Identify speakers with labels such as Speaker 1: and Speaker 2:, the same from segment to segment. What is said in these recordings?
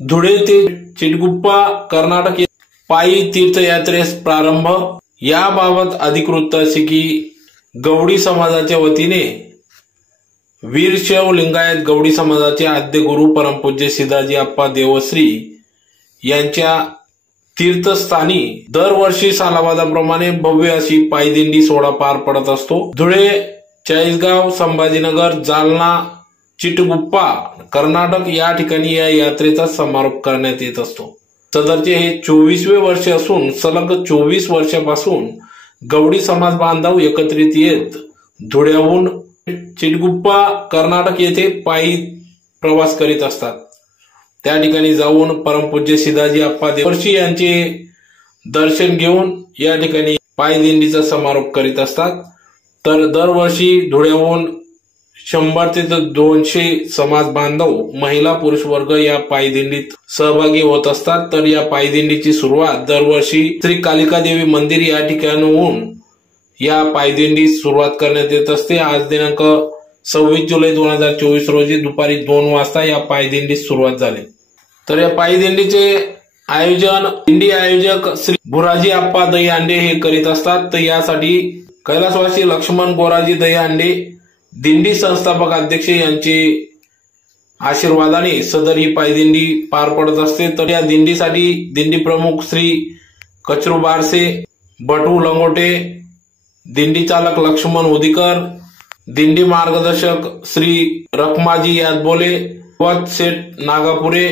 Speaker 1: धुळे ते चिटगुप्पा कर्नाटक पायी तीर्थयात्रेस प्रारंभ. याबाबत अधिकृत असे की गवडी समाजाच्या वतीने वीरशैव लिंगायत गवडी समाजाचे आद्य गुरु परमपूज्य सिद्धाजी अप्पा देवश्री यांच्या तीर्थस्थानी दरवर्षी सालाबादाप्रमाणे भव्य अशी पायदिंडी सोहळा पार पडत असतो. धुळे चाळीसगाव संभाजीनगर जालना चिटगुप्पा कर्नाटक या ठिकाणी या यात्रेचा समारोप करण्यात येत असतो. सदरचे हे चोवीसवे वर्ष असून सलग चोवीस वर्षापासून गवडी समाज बांधव एकत्रित येत धुळ्याहून चिटगुप्पा कर्नाटक येथे पायी प्रवास करीत असतात. त्या ठिकाणी जाऊन परमपूज्य सिदाजी अप्पा देवर्षी यांचे दर्शन घेऊन या ठिकाणी पायदिंडीचा समारोप करीत असतात. तर दरवर्षी धुळ्याहून शंभर ते दोनशे समाज बांधव महिला पुरुष वर्ग या पायदिंडीत सहभागी होत असतात. तर या पायदिंडीची सुरुवात दरवर्षी श्री कालिका देवी मंदिर या ठिकाणी होऊन या पायदिंडीस सुरुवात करण्यात येत असते. आज दिनांक सव्वीस जुलै दोन हजार चोवीस रोजी दुपारी दोन वाजता या पायदिंडीस सुरुवात झाली. तर या पायदिंडीचे आयोजन दिंडी आयोजक श्री भुराजी आप्पा दहीहांडे हे करीत असतात. तर यासाठी कैलासवासी लक्ष्मण गोराजी अंडे दिंडी संस्थापक अध्यक्ष यांचे आशीर्वादाने सदर ही पायदिंडी पार पडत असते. तर या दिंडीसाठी दिंडी प्रमुख श्री कचरू बारसे बटू लंगोटे दिंडी चालक लक्ष्मण उदिकर दिंडी मार्गदर्शक श्री रखमाजी यादबोले वत शेठ नागापुरे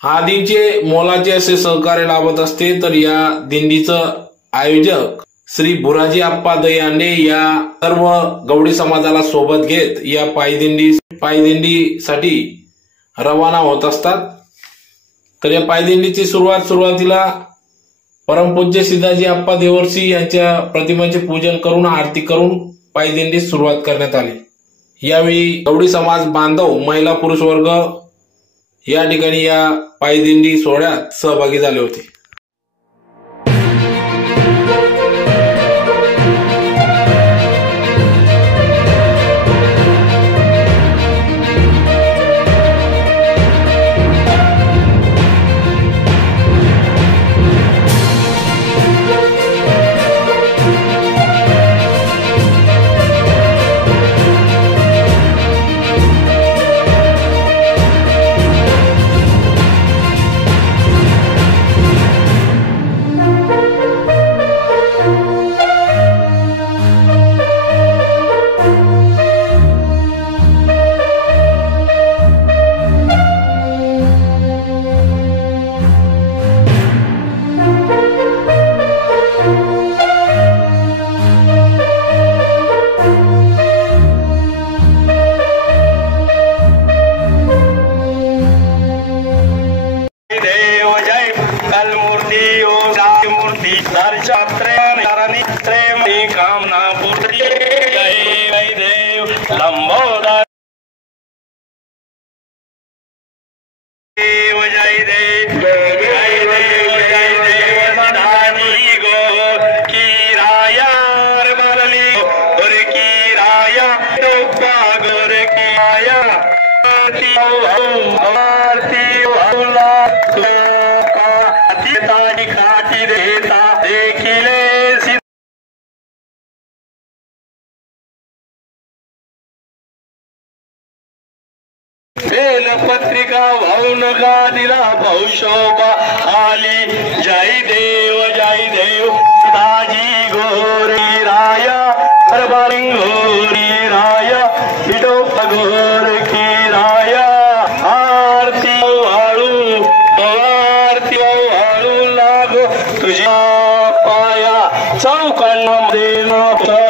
Speaker 1: आदींचे मोलाचे असे सहकार्य लाभत असते. तर या दिंडीचं आयोजक श्री बुराजी आप्पा दयाने या सर्व गवडी समाजाला सोबत घेत या पायदिंडी पायदिंडीसाठी रवाना होत असतात. तर या पायदिंडीची सुरुवात सुरुवातीला परमपूज्य सिद्धाजी आप्पा देवर्षी यांच्या प्रतिमेचे पूजन करून आरती करून पायदिंडीस सुरुवात करण्यात आली. यावेळी गवडी समाज बांधव महिला पुरुष वर्ग या ठिकाणी या पायदिंडी सोहळ्यात सहभागी झाले होते.
Speaker 2: कलमूर्ती ओम साई मूर्ति दर्शात्रे करणी प्रेम कामना गानिला भाऊ शोभा. आली. जय देव जय देव. दाजी गोरी राया. हरबारी गोरी राया. हिडो गोर की राया. आरती वाळू आरती वाळू लागो. तुझ्या पाया चौकण्णामध्ये नको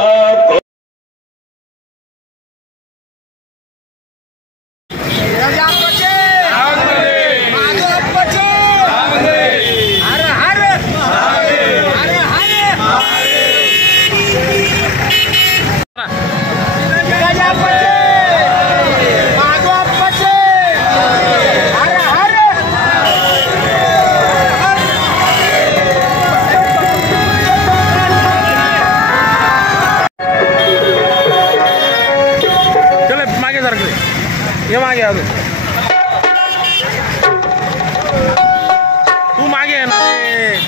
Speaker 3: आहे अजून
Speaker 1: तू मागे आहे ना रे.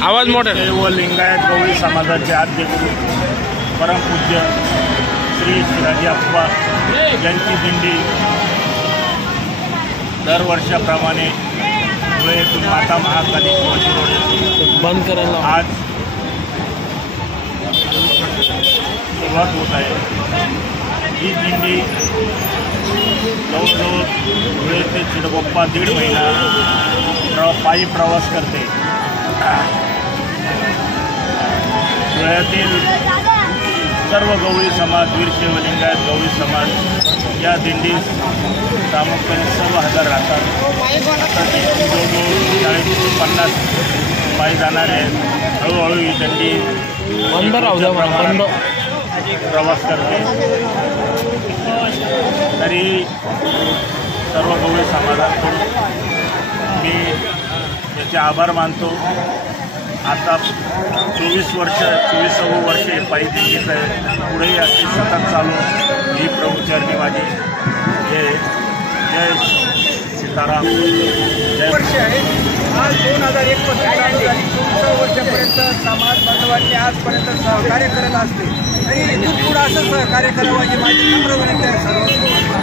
Speaker 1: आवाज मोठा.
Speaker 3: व लिंगायत गवळी समाजाचे आद्य गुरु परमपूज्य श्री शिवाजी अप्पा यांची दिंडी दरवर्षाप्रमाणे धुळे येथून माता महाकाली शिवाजी रोड
Speaker 1: बंद करायला
Speaker 3: आज सुरुवात होत आहे. ही दिंडी जवळजवळ धुळे दीड महिना प्र पायी प्रवास करते धुळ्यातील सर्व गवळी समाज वीरशैव लिंगायत गवळी समाज या दिंडीत प्रामुख्याने सर्व हजर राहतात आता ती जवळजवळ चाळीस पायी जाणारे हळूहळू ही। दिंडी
Speaker 1: बंद
Speaker 3: प्रवास करते तरी सर्व गवळी समाजाकडून मी याचे आभार मानतो. आता चोवीस वर्ष चोवीसावं वर्ष हे पायी दिंडीचं आहे. पुढेही अशी सतत चालू ही प्रभूचरणी माझी. हे जय सीताराम. जय
Speaker 4: वर्ष आहे आज दोन हजार एक पासून चालू झाली. चोवीस वर्षापर्यंत समाज बांधवांनी आजपर्यंत सहकार्य करत असते. तरी इथून पुढं असं सहकार्य करावं ही माझी नम्र विनंती आहे. सर्व